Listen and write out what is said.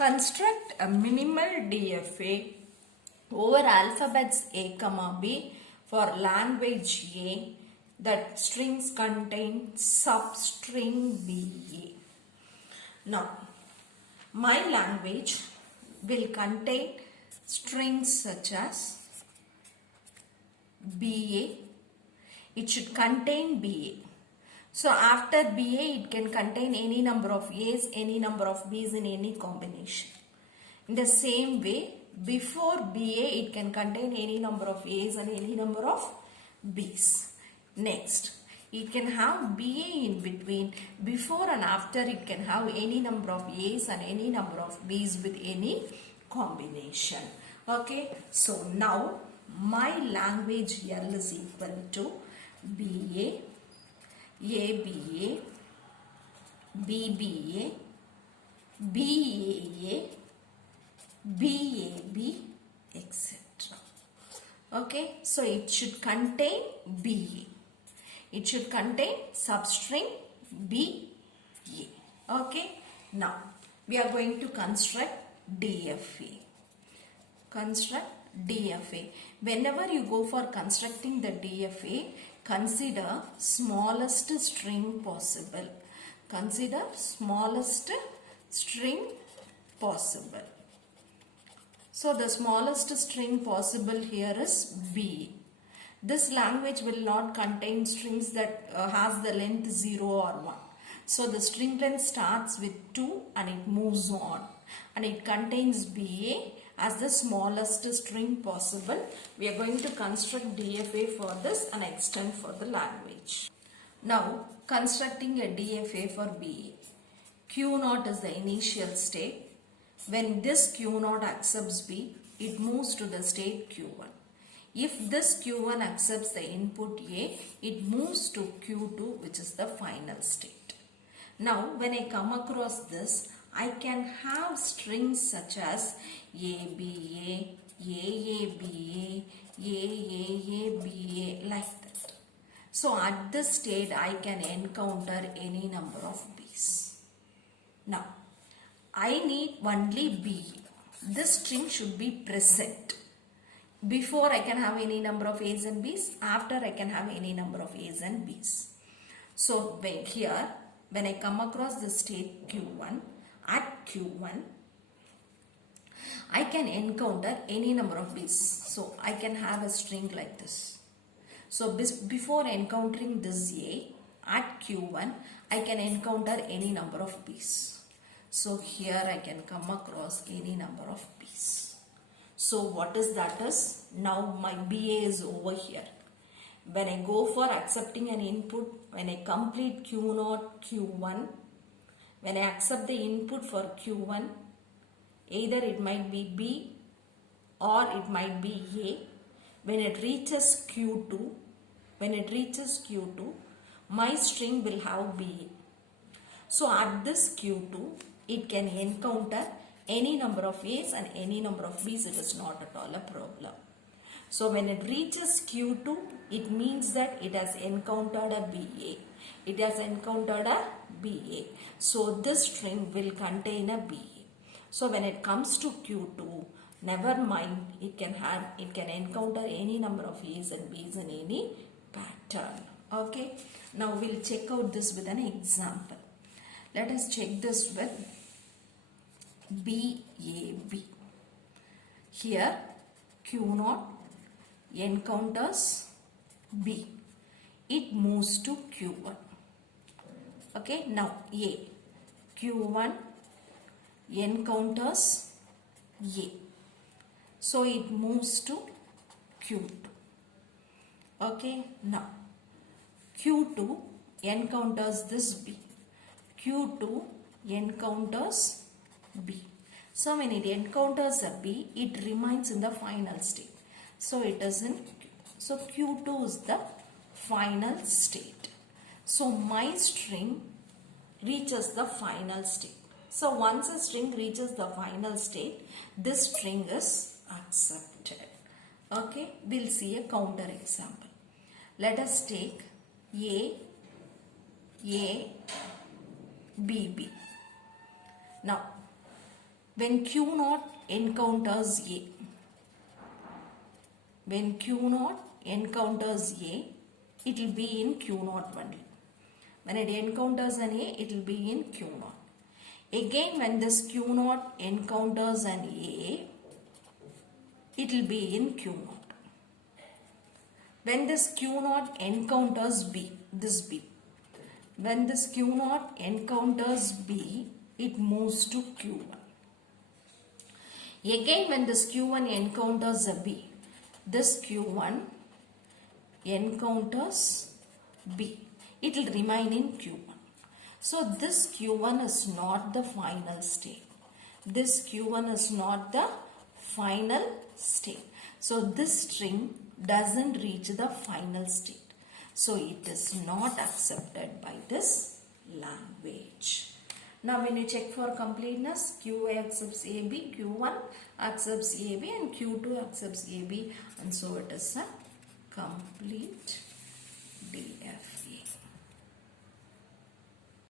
Construct a minimal DFA over alphabets A, B for language A that strings contain substring BA. Now, my language will contain strings such as BA. It should contain BA. So after BA, it can contain any number of A's, any number of B's in any combination. In the same way, before BA, it can contain any number of A's and any number of B's. Next, it can have BA in between. Before and after, it can have any number of A's and any number of B's with any combination. Okay, so now my language L is equal to BA, ABA, BBA, BAA, BAB, etc. Okay, so it should contain BA. It should contain substring BA. Okay, now we are going to construct DFA. Construct DFA. Whenever you go for constructing the DFA, consider smallest string possible. Consider smallest string possible. So the smallest string possible here is B. This language will not contain strings that has the length 0 or 1. So the string length starts with 2 and it moves on. And it contains BA as the smallest string possible. We are going to construct DFA for this and extend for the language. Now, constructing a DFA for BA. Q0 is the initial state. When this Q0 accepts B, it moves to the state Q1. If this Q1 accepts the input A, it moves to Q2, which is the final state. Now, when I come across this, I can have strings such as ABA, AABA, AAABA like that. So at this state, I can encounter any number of B's. Now, I need only B. This string should be present. Before I can have any number of A's and B's. After I can have any number of A's and B's. So here, when I come across the state Q1, at Q1, I can encounter any number of B's. So I can have a string like this. So before encountering this A, at Q1, I can encounter any number of B's. So here I can come across any number of B's. So what is that is? Now my BA is over here. When I go for accepting an input, when I complete Q0, Q1, when I accept the input for Q1, either it might be B or it might be A. When it reaches Q2, my string will have BA. So at this Q2, it can encounter any number of A's and any number of B's. It is not at all a problem. So when it reaches Q2, it means that it has encountered a BA. It has encountered a BA. So this string will contain a BA. So when it comes to Q2, never mind, it can encounter any number of A's and B's in any pattern. Okay. Now we'll check out this with an example. Let us check this with BAB. Here Q0 encounters B. It moves to Q1. Okay, now A. Q1 encounters A. So it moves to Q2. Okay, now Q2 encounters this B. Q2 encounters B. So when it encounters a B, it remains in the final state. So it is in Q. So Q2 is the final state. So my string reaches the final state. So once a string reaches the final state, this string is accepted. Okay, we'll see a counter example. Let us take A, B, B. Now, when Q0 encounters A. When Q0 encounters A, it will be in Q0 only. When it encounters an A, it will be in Q0. Again, when this Q0 encounters an A, it will be in Q0. When this Q0 encounters B, this B. When this Q0 encounters B, it moves to Q1. Again, when this Q1 encounters a B, this Q1 encounters B. It will remain in Q1. So this Q1 is not the final state. This Q1 is not the final state. So this string doesn't reach the final state. So it is not accepted by this language. Now when you check for completeness, Q accepts AB, Q1 accepts AB and Q2 accepts AB, and so it is a complete